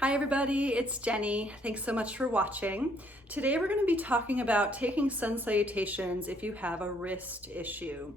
Hi everybody, it's Jenny. Thanks so much for watching. Today we're going to be talking about taking sun salutations if you have a wrist issue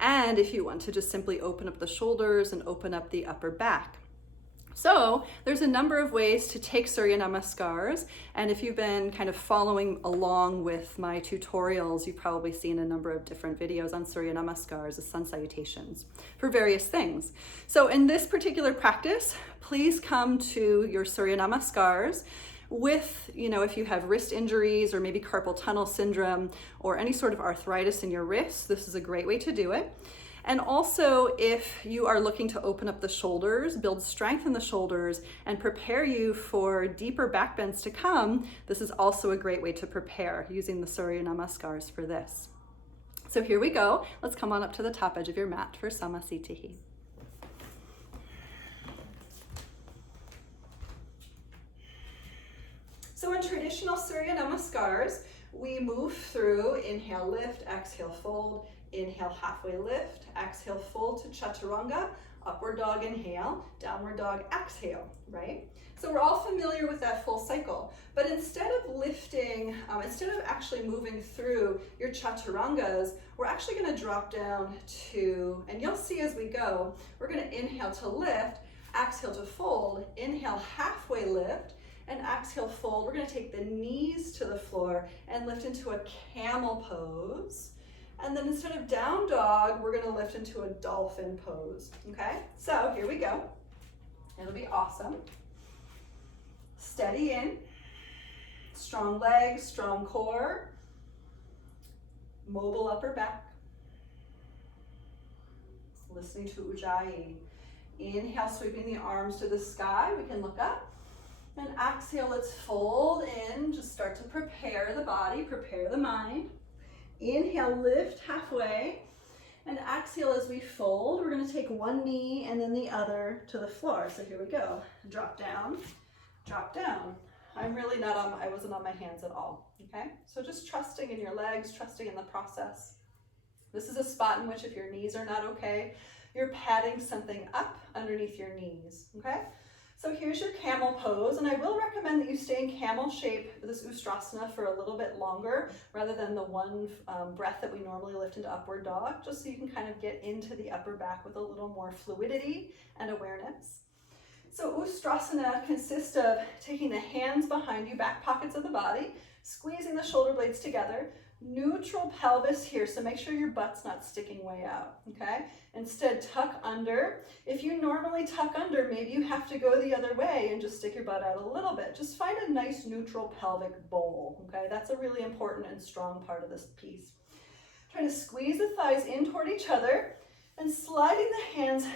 and if you want to just simply open up the shoulders and open up the upper back. So there's a number of ways to take Surya Namaskars, and if you've been kind of following along with my tutorials, you've probably seen a number of different videos on Surya Namaskars, the sun salutations, for various things. So in this particular practice, please come to your Surya Namaskars with, if you have wrist injuries or maybe carpal tunnel syndrome or any sort of arthritis in your wrists, this is a great way to do it. And also, if you are looking to open up the shoulders, build strength in the shoulders, and prepare you for deeper back bends to come, this is also a great way to prepare using the Surya Namaskars for this. So here we go. Let's come on up to the top edge of your mat for Samasthiti. So in traditional Surya Namaskars, we move through inhale, lift, exhale, fold, inhale, halfway lift, exhale, fold to chaturanga, upward dog, inhale, downward dog, exhale, right? So we're all familiar with that full cycle, but instead of lifting, instead of actually moving through your chaturangas, we're actually gonna drop down to, and you'll see as we go, we're gonna inhale to lift, exhale to fold, inhale, halfway lift, and exhale, fold. We're gonna take the knees to the floor and lift into a camel pose. And then instead of down dog, we're gonna lift into a dolphin pose, okay? So here we go. It'll be awesome. Steady in, strong legs, strong core, mobile upper back. Listening to Ujjayi. Inhale, sweeping the arms to the sky. We can look up. And exhale, let's fold in. Just start to prepare the body, prepare the mind. Inhale, lift halfway, and exhale as we fold. We're gonna take one knee and then the other to the floor. So here we go. Drop down, drop down. I wasn't on my hands at all, okay? So just trusting in your legs, trusting in the process. This is a spot in which if your knees are not okay, you're patting something up underneath your knees, okay? So here's your camel pose, and I will recommend that you stay in camel shape, this Ustrasana, for a little bit longer rather than the one breath that we normally lift into upward dog, just so you can kind of get into the upper back with a little more fluidity and awareness. So Ustrasana consists of taking the hands behind you, back pockets of the body, squeezing the shoulder blades together, neutral pelvis here, so make sure your butt's not sticking way out, okay? Instead, tuck under. If you normally tuck under, maybe you have to go the other way and just stick your butt out a little bit. Just find a nice neutral pelvic bowl, okay? That's a really important and strong part of this piece. Try to squeeze the thighs in toward each other and sliding the hands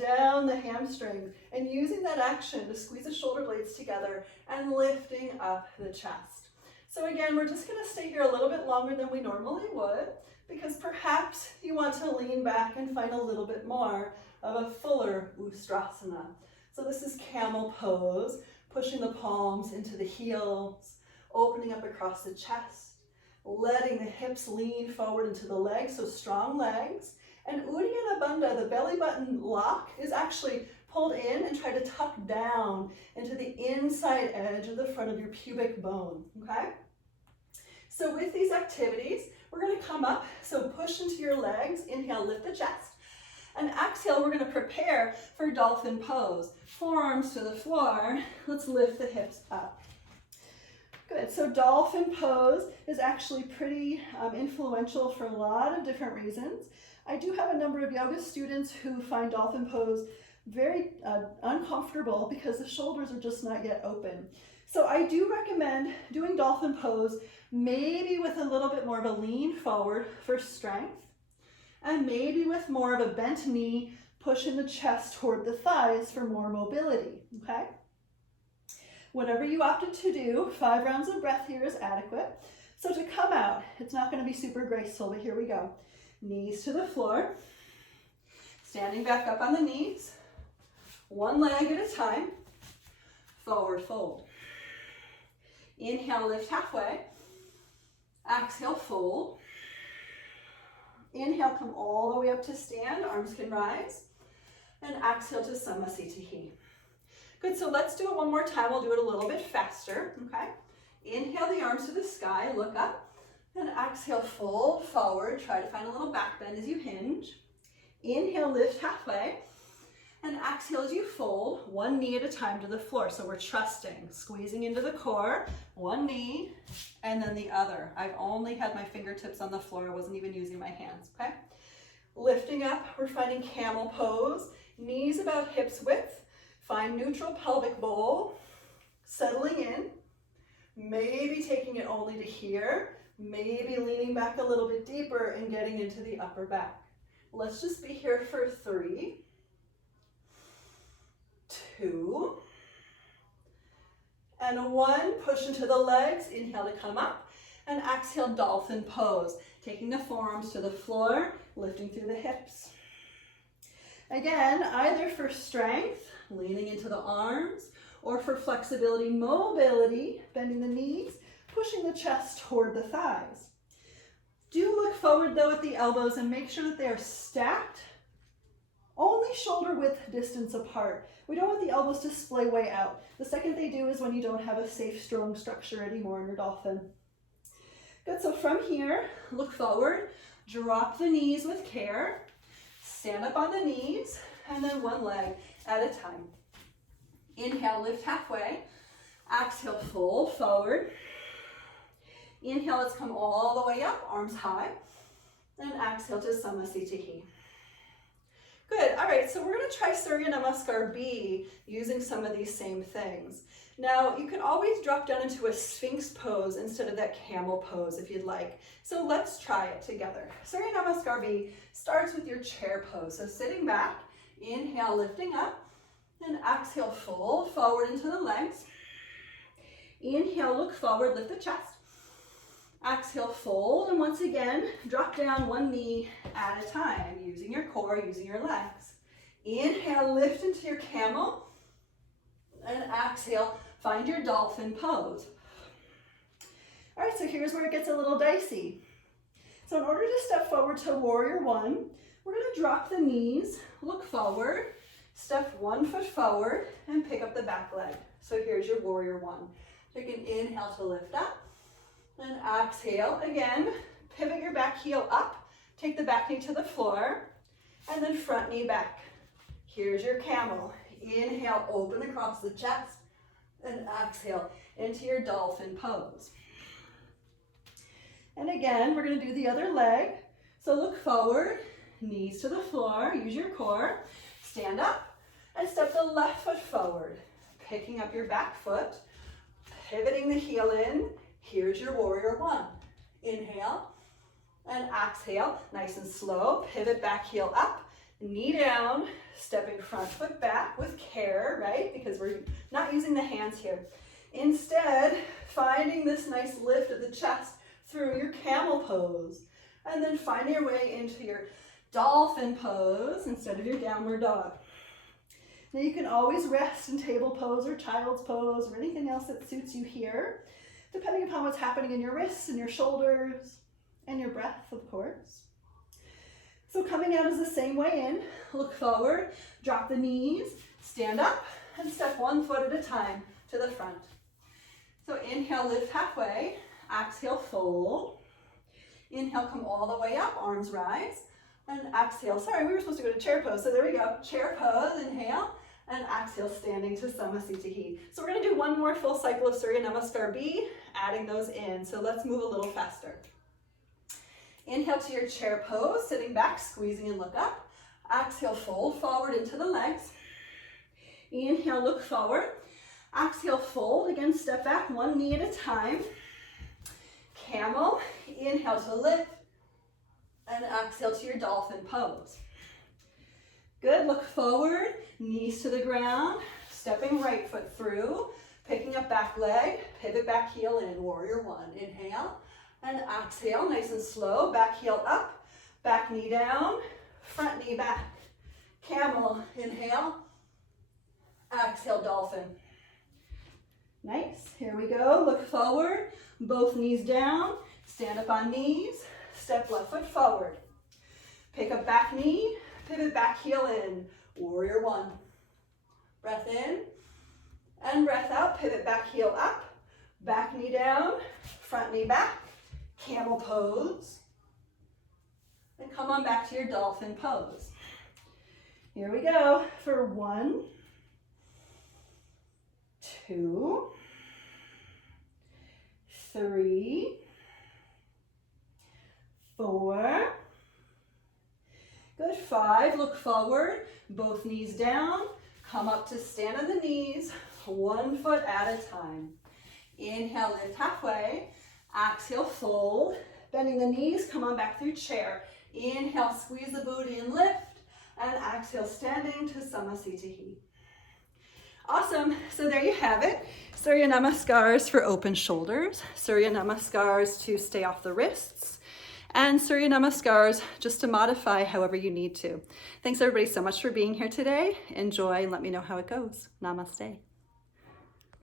down the hamstrings and using that action to squeeze the shoulder blades together and lifting up the chest. So again, we're just gonna stay here a little bit longer than we normally would because perhaps you want to lean back and find a little bit more of a fuller Ustrasana. So this is camel pose, pushing the palms into the heels, opening up across the chest, letting the hips lean forward into the legs, so strong legs. And Uddiyana Bandha, the belly button lock, is actually pulled in and try to tuck down into the inside edge of the front of your pubic bone, okay? So with these activities, we're gonna come up, so push into your legs, inhale, lift the chest, and exhale, we're gonna prepare for Dolphin Pose. Forearms to the floor, let's lift the hips up. Good, so Dolphin Pose is actually pretty influential for a lot of different reasons. I do have a number of yoga students who find Dolphin Pose very uncomfortable because the shoulders are just not yet open. So I do recommend doing Dolphin Pose maybe with a little bit more of a lean forward for strength and maybe with more of a bent knee, pushing the chest toward the thighs for more mobility, okay? Whatever you opted to do, 5 rounds of breath here is adequate. So to come out, it's not going to be super graceful, but here we go. Knees to the floor, standing back up on the knees, one leg at a time, forward fold. Inhale, lift halfway. Exhale, fold. Inhale, come all the way up to stand, arms can rise. And exhale to Samasthiti. Good, so let's do it one more time. We'll do it a little bit faster, okay? Inhale the arms to the sky, look up, and exhale, fold forward. Try to find a little back bend as you hinge. Inhale, lift halfway, and exhale as you fold, one knee at a time to the floor. So we're trusting, squeezing into the core, one knee, and then the other. I've only had my fingertips on the floor. I wasn't even using my hands, okay? Lifting up, we're finding camel pose, knees about hips width. Find neutral pelvic bowl, settling in, maybe taking it only to here, maybe leaning back a little bit deeper and getting into the upper back. Let's just be here for 3, 2, and 1. Push into the legs, inhale to come up, and exhale, dolphin pose. Taking the forearms to the floor, lifting through the hips. Again, either for strength, leaning into the arms, or for flexibility, mobility, bending the knees, pushing the chest toward the thighs. Do look forward though at the elbows and make sure that they are stacked, only shoulder width distance apart. We don't want the elbows to splay way out. The second they do is when you don't have a safe, strong structure anymore in your dolphin. Good, so from here, look forward, drop the knees with care, stand up on the knees, and then one leg at a time. Inhale, lift halfway. Exhale, fold forward. Inhale, let's come all the way up, arms high. And exhale to Samasthiti. Good, all right, so we're gonna try Surya Namaskar B using some of these same things. Now, you can always drop down into a Sphinx pose instead of that camel pose if you'd like. So let's try it together. Surya Namaskar B starts with your chair pose. So sitting back, inhale, lifting up, and exhale, fold forward into the legs. Inhale, look forward, lift the chest. Exhale, fold, and once again, drop down one knee at a time, using your core, using your legs. Inhale, lift into your camel, and exhale, find your dolphin pose. All right, so here's where it gets a little dicey. So in order to step forward to warrior 1, we're gonna drop the knees, look forward, step 1 foot forward, and pick up the back leg. So here's your warrior 1. Take an inhale to lift up, and exhale. Again, pivot your back heel up, take the back knee to the floor, and then front knee back. Here's your camel. Inhale, open across the chest, and exhale into your dolphin pose. And again, we're gonna do the other leg. So look forward, knees to the floor, use your core, stand up, and step the left foot forward, picking up your back foot, pivoting the heel in. Here's your warrior 1. Inhale, and exhale, nice and slow, pivot back heel up, knee down, stepping front foot back with care, right? Because we're not using the hands here. Instead, finding this nice lift of the chest through your camel pose, and then find your way into your dolphin pose instead of your downward dog. Now you can always rest in table pose or child's pose or anything else that suits you here, depending upon what's happening in your wrists and your shoulders and your breath, of course. So coming out is the same way in. Look forward, drop the knees, stand up, and step 1 foot at a time to the front. So inhale, lift halfway. Exhale, fold. Inhale, come all the way up, arms rise. And exhale, sorry, we were supposed to go to chair pose, so there we go. Chair pose, inhale, and exhale, standing to Samasthiti. So we're gonna do one more full cycle of Surya Namaskar B, adding those in. So let's move a little faster. Inhale to your chair pose, sitting back, squeezing and look up. Exhale, fold forward into the legs. Inhale, look forward. Exhale, fold. Again, step back, one knee at a time. Camel, inhale to lift. And exhale to your dolphin pose. Good, look forward, knees to the ground, stepping right foot through, picking up back leg, pivot back heel in, warrior 1. Inhale, and exhale, nice and slow, back heel up, back knee down, front knee back. Camel, inhale, exhale, dolphin. Nice, here we go, look forward, both knees down, stand up on knees, step left foot forward. Pick up back knee, pivot back heel in, warrior 1. Breath in, up, pivot back heel up, back knee down, front knee back, camel pose. And come on back to your dolphin pose. Here we go for 1, 2, 3, 4. Good, 5. Look forward, both knees down. Come up to stand on the knees, 1 foot at a time. Inhale, lift halfway. Exhale, fold. Bending the knees, come on back through chair. Inhale, squeeze the booty and lift. And exhale, standing to Samasthiti. Awesome. So there you have it. Surya Namaskars for open shoulders. Surya Namaskars to stay off the wrists. And Surya Namaskars just to modify however you need to. Thanks everybody so much for being here today. Enjoy and let me know how it goes. Namaste.